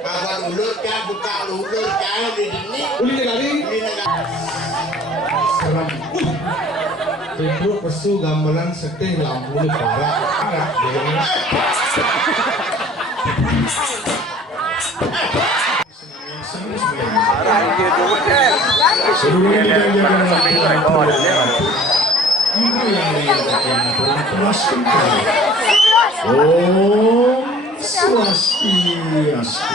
Kagak ulut kan buka ulut kan di sini. Uli kali. Itu pesu gamelan setih lampu ni parah. Sebelumnya Om Swastiastu.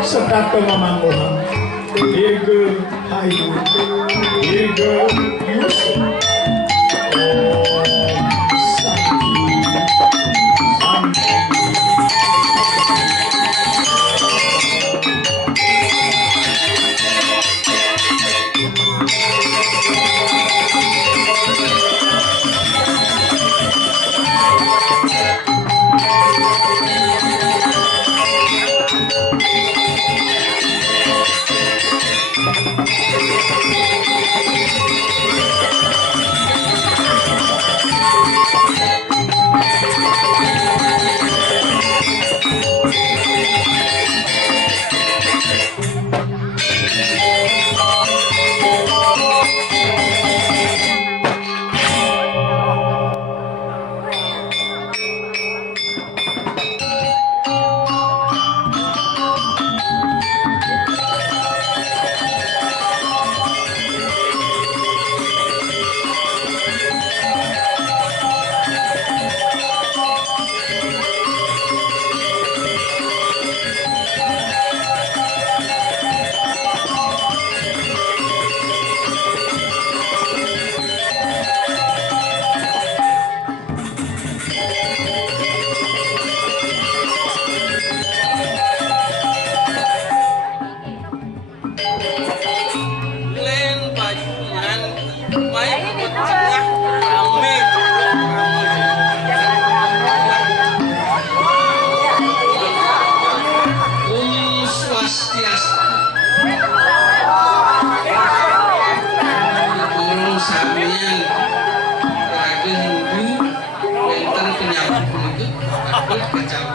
Sekato mamanggohan Dirga Hayu Dirga Yusuf Santi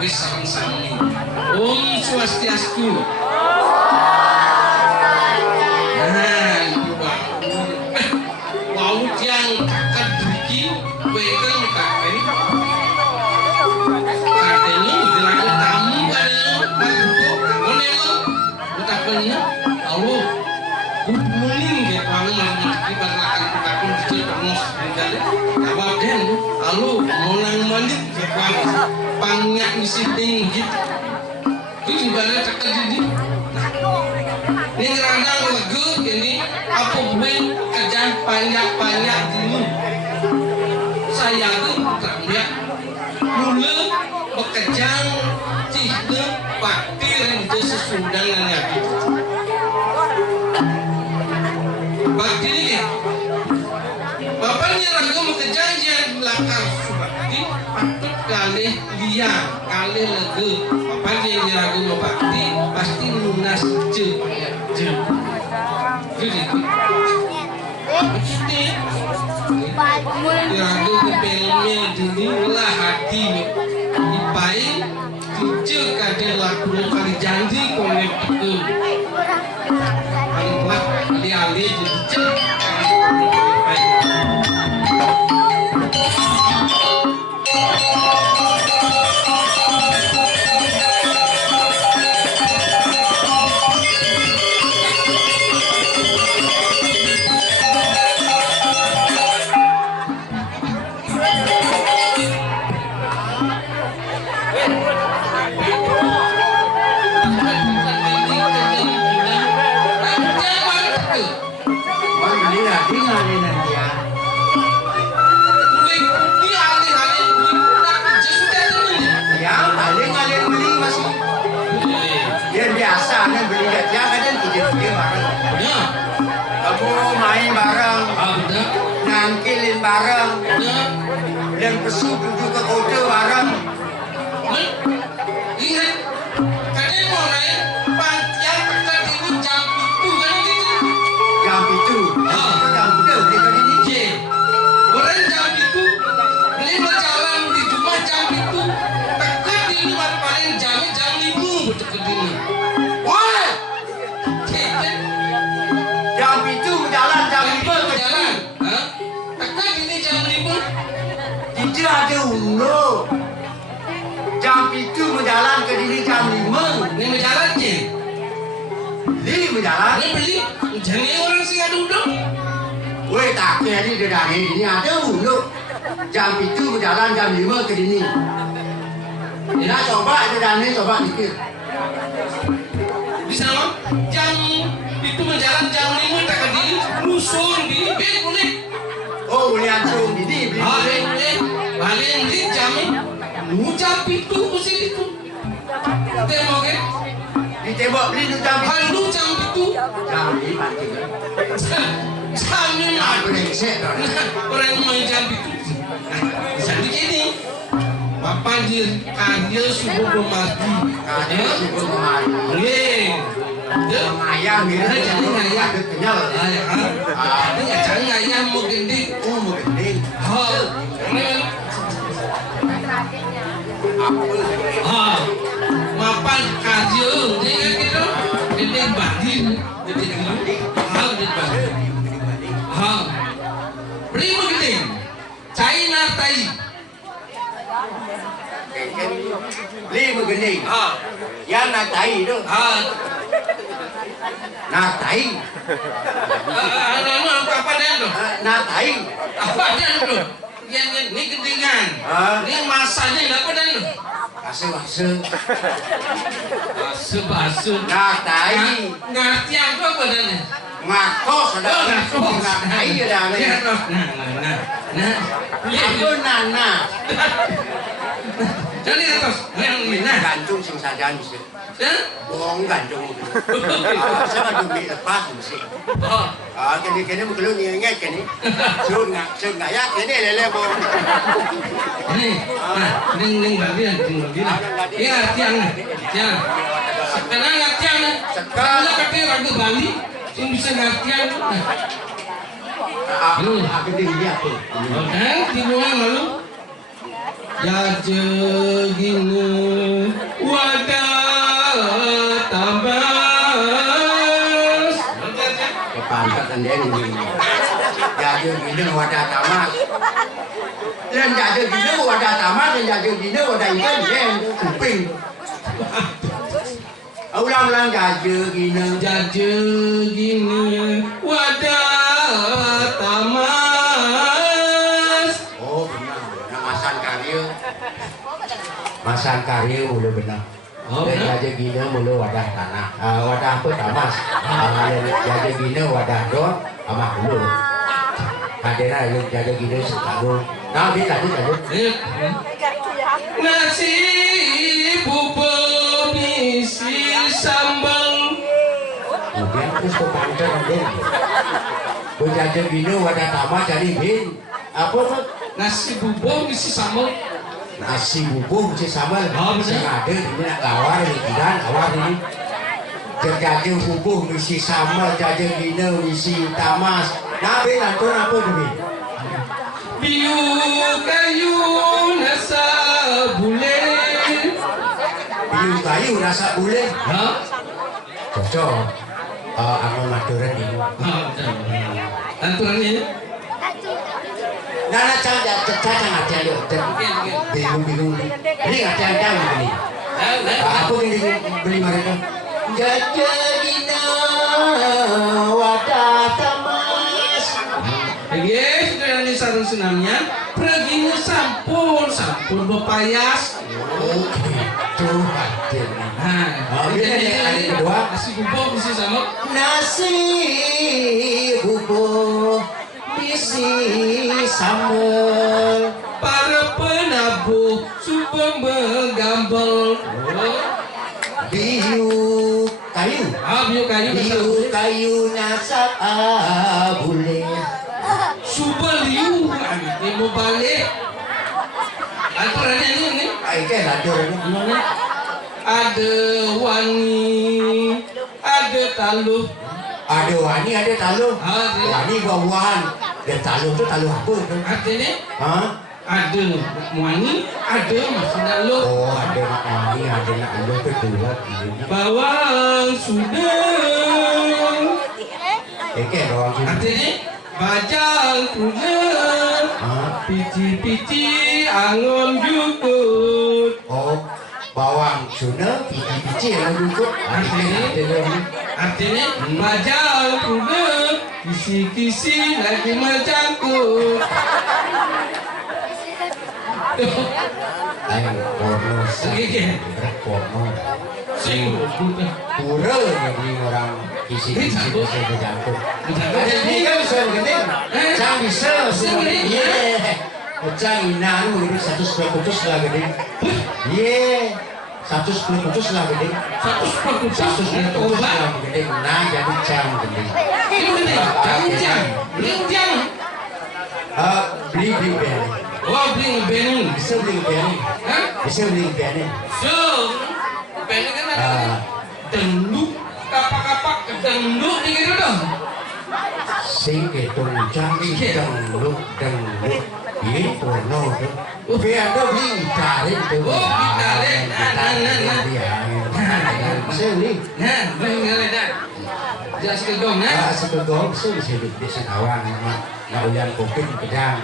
Mari sami-sami. Om Swastiastu. Nah, itu Pak. Wau yang kakak duki, begal kakak. Katanya dilakukan tamu kan, makro, monelo, utapannya, Allah. Kumpulin ke pangan di balakan kakak di termos begale. Jawab den, Allah monang malik ke pangan, pangnya misiting gitu. Itu ibarat kakak jadi. Ini randang legu ini apa buat kerjaan banyak dulu. Saya tuh terangnya mula bekerja tiga bakti yang sesudangannya. Bakti ini, bapaknya ragu bekerja yang belakang bakti patut kali liar kali legu. Bapaknya yang ragu bakti pasti lunas je. Jadi, pasti ragu kepelnya dulu lah hati dipain tujuh kadang laku kali janji kolek itu paling kuat alih-alih jadi cek nangkilin bareng dan pesu tuju ke kota bareng. Ingat, kadang mau naik pantian dekat ibu jam itu kan gitu. Jam itu, jam itu beli kali ini. Ye, orang jam itu beli berjalan di rumah jam itu dekat di rumah paling jam 5 dekat ini. Wah, jam itu berjalan jam 5 berjalan. Dekat ini jam 5. Tidak ada ulu. Jam itu berjalan ke diri jam 5. Ini berjalan je. Ini berjalan. Ini beli. Jangan orang sih ada udang. Weh tak kira ni dari ini ada ulu. Jam itu berjalan jam 5 ke dini. Kita coba itu dan ini coba mikir. Bisa loh. Jam itu berjalan jam 5 tak ke diri. Musuh di boleh. Oh boleh langsung dini beli. Balik di jam jam itu pusing itu. Tembok kan? Ditembak beli tu jam itu. Halu jam itu. Jam 5. Jam 5. Aku lengsek dah. Orang main jam itu. Bisa begini. Bapak dia subuh bermati. Ada subuh kemarin. Boleh. Ayam ni. Jangan ayam. Ada kenyal. Jangan ayam mau gending. Oh mau gending. Mapan kerja dia kan gitu dia banding beri begini China Tai Beli begini. Yang nak tai tu. Nak tai. Apa dia tu? Nak tai. Apa dia tu? Yang ni gendingan. Ni masanya apa dia tu? Basuh-basuh. Basuh-basuh. Nak tai. Ngerti apa dia ni? Ngakos ada. Nak tai ada. Nah. Aku nana. Jadi atas, nah. Gantung sing sajan mesti. Bohong gantung. Sama duit lepas mesti. Kini mungkin ni ingat kini. Sun nggak ya kini lele bohong. Ning bagian. Ini artian. Sekarang artian. Sekarang kata ragu Bali, yang bisa artian. Aku tinggi apa? Dan di luar lalu. jajegine wadah tamas. Kepantasan dia ini. Jadi gini wadah tamas. Dan jadi gini wadah tamas dan jadi gini wadah ikan dia kuping. Ulang-ulang jajegine wadah tamas. Oh benar, masan karya mulu benar. Oh, Dan benar. jajegine mulu wadah tanah, wadah apa tamas. Jajegine wadah don, amah dulu. Kadena yang jajegine sekalu. Nah, dia tadi. Nasi bubur misi sambal. Kemudian terus ke pancar dia. Jajegine wadah tamas jadi bin. Apa tuh? Nasi bubur misi sambal. Nasi bubur mesti sambal. Oh, benar. Yang ada ini nak lawar ini tidak lawar ini. Jaje bubur mesti sambal, jaje gina mesti tamas. Nabi nonton apa tu bi? Biu kayu nasa bule. Biu kayu rasa boleh. Ha? Cocok. Angon Madura ini. Aturan ini. Nana cang aja yo. Bingung ni. Ini cang ni. Apa yang beli mereka? Jaje gina wadah tamas. Yes, sudah ini sarung senamnya. Pergi sampun bepayas. Oke, tuh hati. Nah, ini ada kedua. nasi bubur misi sama. Nasi bubur misi sambal. Para penabuh super menggambel. Biu kayu. Biu kayu Biu kayu nasak boleh. super liu. Ini mau balik. Aturannya ini. Aikan ada ni. Ada wani, ada taluh. Ada wani, ada taluh. Ada. Wani buah-buahan. Dan taluh tu taluh apa tu? Artinya Ha? ada wani, ada masih taluh. Oh, ada nak wani, ada nak taluh tu dua. Bawang sudah. Aikan bawang tu. Artinya bajang sudah. Ha? Pici-pici angon jukut. Oh, bawang suna, pici-pici yang duduk. Artinya bajang sudah. Kisi-kisi lagi mencangkut. Ayo, porno. Segini. Porno. Sing Pura ni orang kisi-kisi bisa berjangkut. Berjangkut. Ini kan bisa begini. Cang bisa. Ye. Cang inan mungkin 110 putus lah gede. Ye. 110 putus lah gede. 110 putus lah gede. Nah jadi cang gede. Jangan. Beli beli. Oh, beli bening. Bisa beli beli. Hah? Bisa beli beli. So, bening kan ada denduk, kapak-kapak denduk gitu dong. Sing ketung cang denduk. Ini porno tu. Biar tu beli gitarin tu. Oh, gitarin. Saya beli. Nah, bener dah. Jelas ke dong, nah. Sekegol bisa di senawan nak uyan kuping pedang.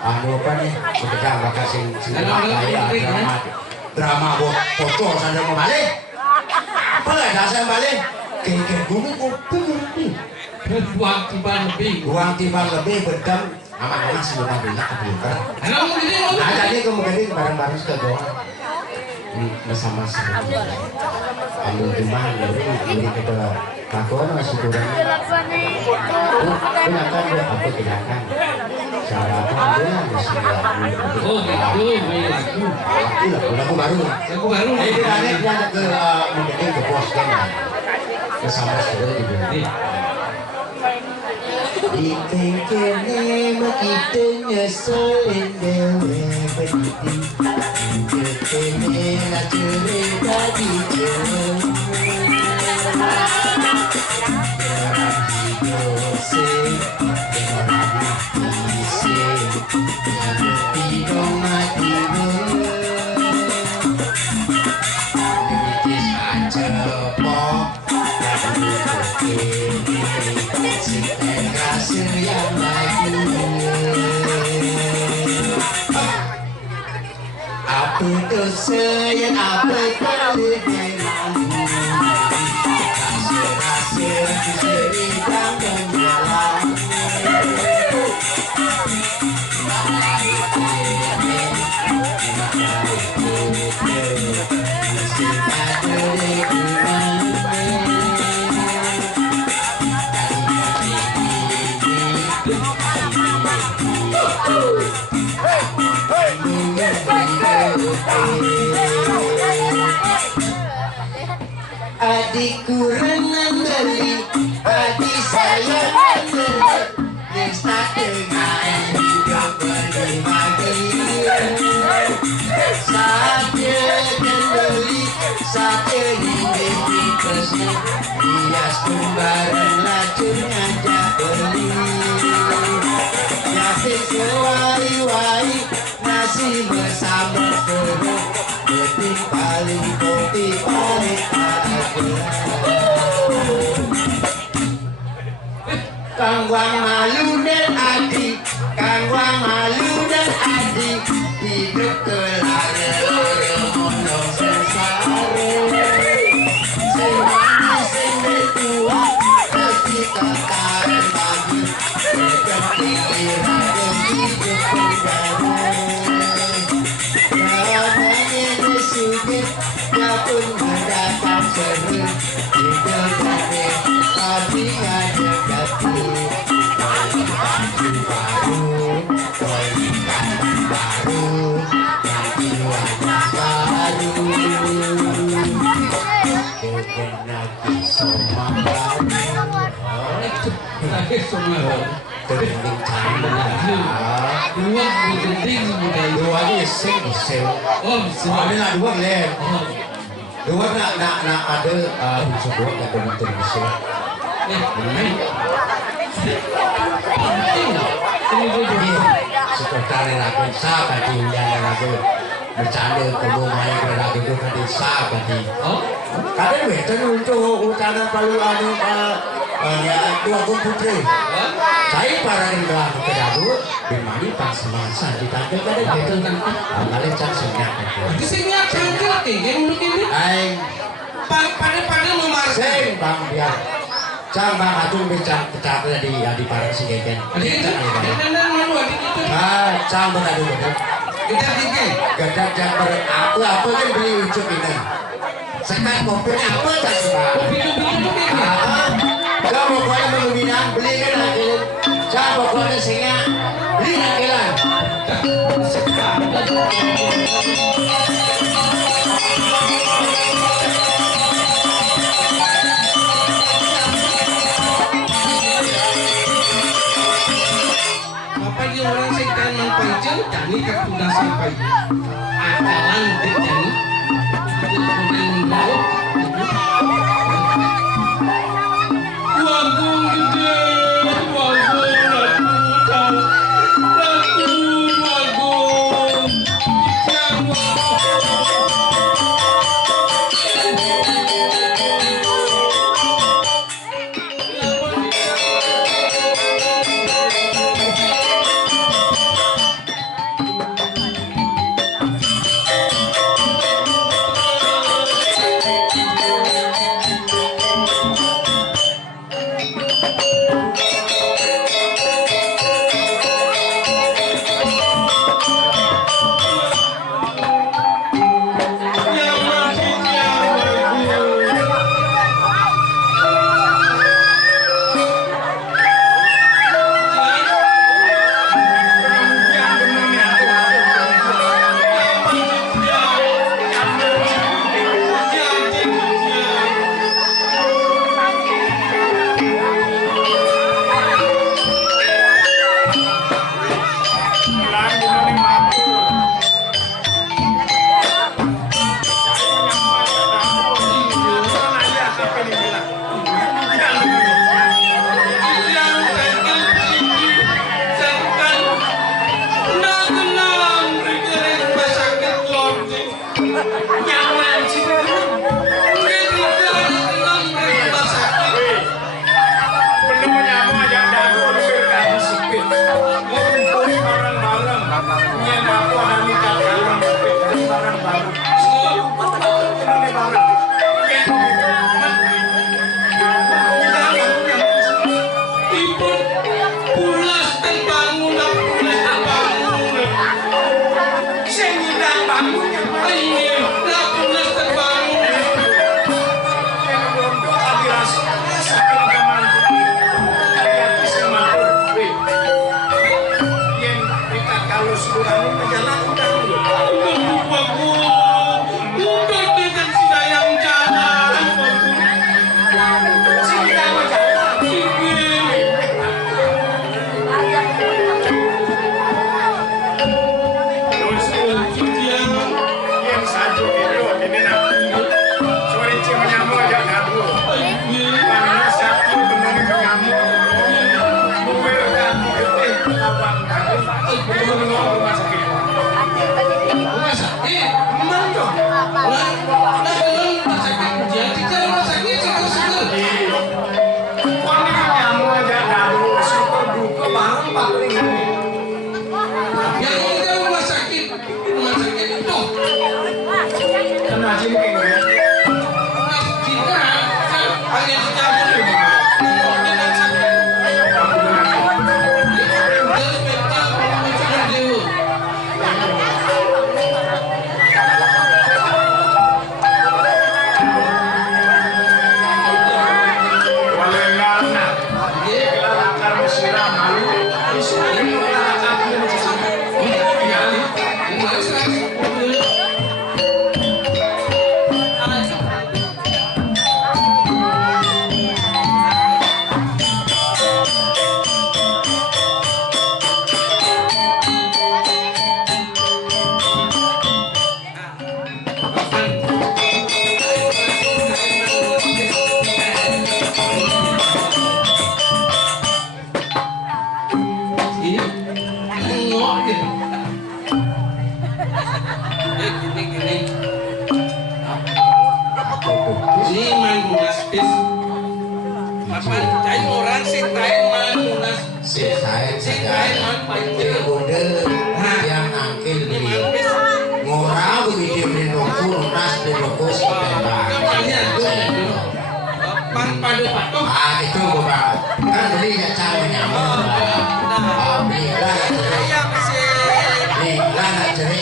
Anu apa nih? Pedang bakal sing drama bocor sana mau balik. Apa lah dasar balik? Kayak gunung kuping ni. Buang timbang lebih. Uang timbang lebih bedam. Aman-aman sebelum bilang kebunker. Kalau mau gini, Nah jadi kemudian bareng-bareng sekegol. Bersama-sama. Ambil timbang jadi kita lakukan masih kurang. Gunakan dia apa tindakan. Cara apa dia masih lagu. Oh, begitu, begitu. Lagu baru. Lagu baru. Jadi kita ke mungkin ke bos kan. Bersama saudara di sini. Di kene makita nyeselin dewe berdiri. Di kene nak cerita di Mati kasih yang lagi apa dosa yang apa kali berlalu kasih cerita menjelang adikku renang beli, adik saya beli, desa dengan hidup berbahagia. Saja kembali, saja hidup di pesnya, hias kembaran lacur ngajak beli. Nasi sewai-wai, nasi bersama perut, kopi paling kopi paling Kang Wang malu dan adik, Kang Wang malu dan adik, hidup kelare mondong sesare. Semani sende tua, ketika tarik bagi, berkepikir hidup pendare. Jawabannya disugit, dia pun mendatang seru, hidup dari tapi ada kaki. Dua nak ada sebut ada bentuk besar. Sekretari lagu sah tadi yang lagu bercanda temu main lagu itu tadi sah tadi. Kadang betul untuk utara palu anu ya dua putri. Saya para rinduan kedadu dimani pas semasa ditampil kadang betul kan. Amalan cak senyak. Di sini cangkir tinggi menurut ini. Aing pada memarah. sing bang biar. Cang bang acung becang pecah di parang si gegen. Cang beradu betul. Kita tinggi. Gadak yang apa kan beli ucap ini. Sekat kopi apa tak sebab. Cang pokoknya mengubinan beli kan lagi. Cang pokoknya singa beli lagi lah. Orang sekitar mempanjang Dani sudah sampai akalan Dani Wanggung gede Wanggung Wanggung ngaji mungkin ya. Cina kan hanya dicampur dengan sakit. Terus betul macam dia. Walengana. Dia Kelakar musiram malu. Ini kelakar dia macam ya, masa ini ngok gitu. Gini. Ini mandunas bis. Apa? Cai orang sih cai mandunas. Si cai man panjang. Bode yang angkel Ini beli. manbis. Ngora begitu beli nongku lunas di loko si tembak. Kemana tuh? Pan padu patok. Ah itu bapak. Kan beli ya cara nyamuk. Ah beli lah ya cerai. Ayam sih. Beli lah nak cerai.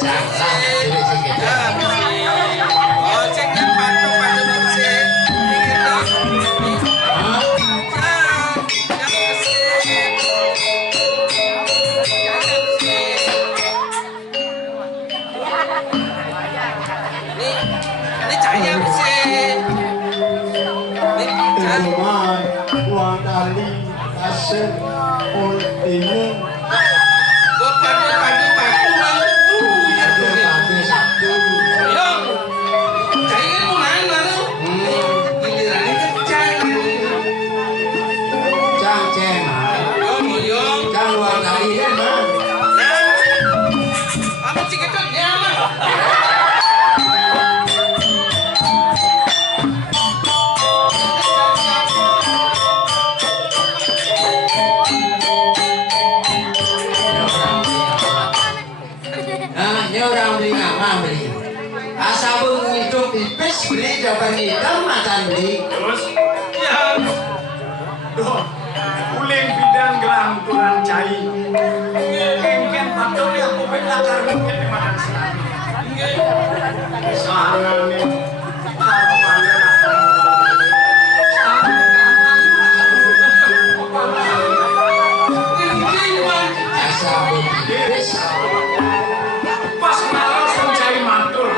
Jangan cerai sikit. Oh, ceknya patok padu sih. Kita. Ah, Ini cahaya sih. Teman, uang tali, kasir, ini. Padu bang. satu satu satu. Yang cahaya mana lu? Giliran itu cahaya. Cang cemar. Yang. Cang uang tali ini mah. Apa sih kita nyaman? Nah, ini orang beli apa beli? Asal hidup pipis beli jawaban hitam makan beli. Terus, Ya. doh, uling bidang gelang turan cai. Kengken patok dia aku belakar mungkin di makan selagi. Sana nih, taruh mana Asal pipis. pas malam sencai matur.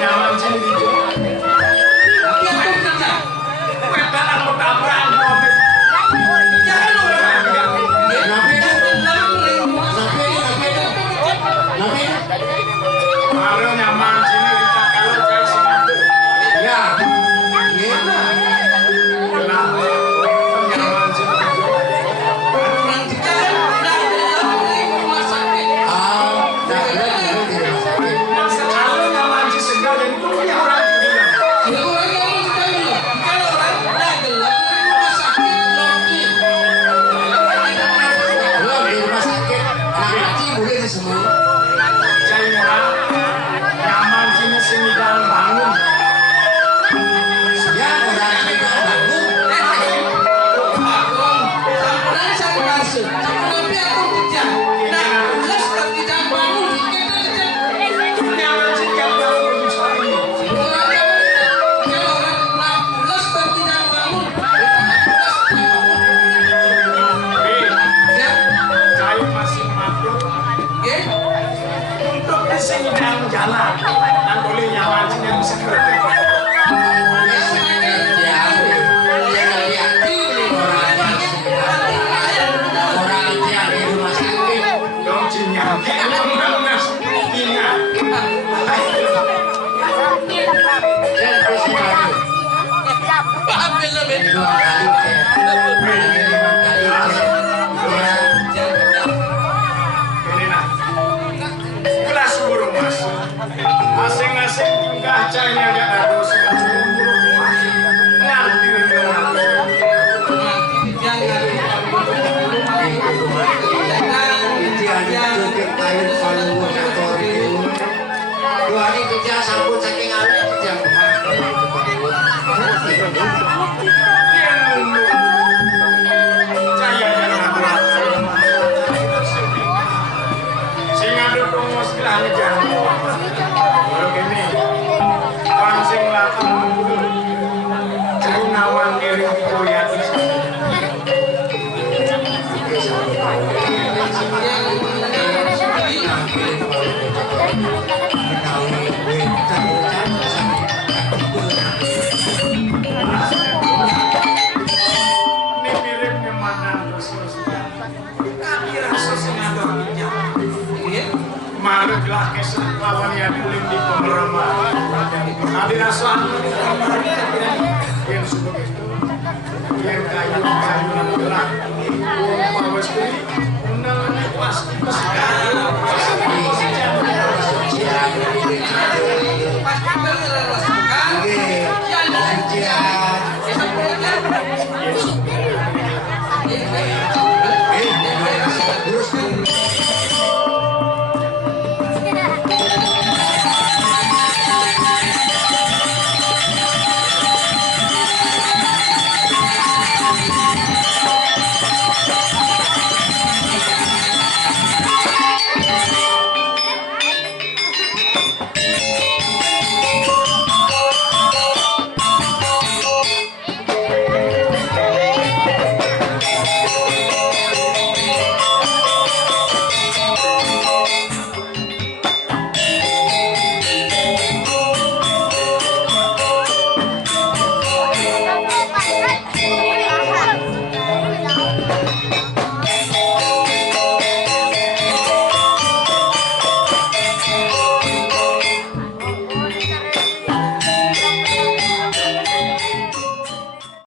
Nyaman sini dijual. Wetan aku tabrak mobil. Nabi itu, nabi itu. Baru nyaman sini kita kalau cai sini. Ya, ya. Kenapa? Nyaman sini dijual. Ah, tak ada dulu di rumah sakit. Kalau nyaman sini segar dan itu punya orang bilang. Belum di rumah sakit, anak mati boleh disembuh. Cai murah. Nyaman sini sini dalam bangun. Ya, orang kita bangun. Nyaman sini kan baru berjuang ini. Cai masih makhluk. Untuk di sini dalam jalan. Dan boleh nyaman sini yang segera. Dong cinya. Mas ingat. Ini nah. Kelas burung mas. Masing-masing tingkah cahaya agak harus. Ngerti Doa Ada rasa yang sebagai itu yang kayu yang gerak pawas ini undangannya pasti Pasti berlangsung kan? Oke. Jangan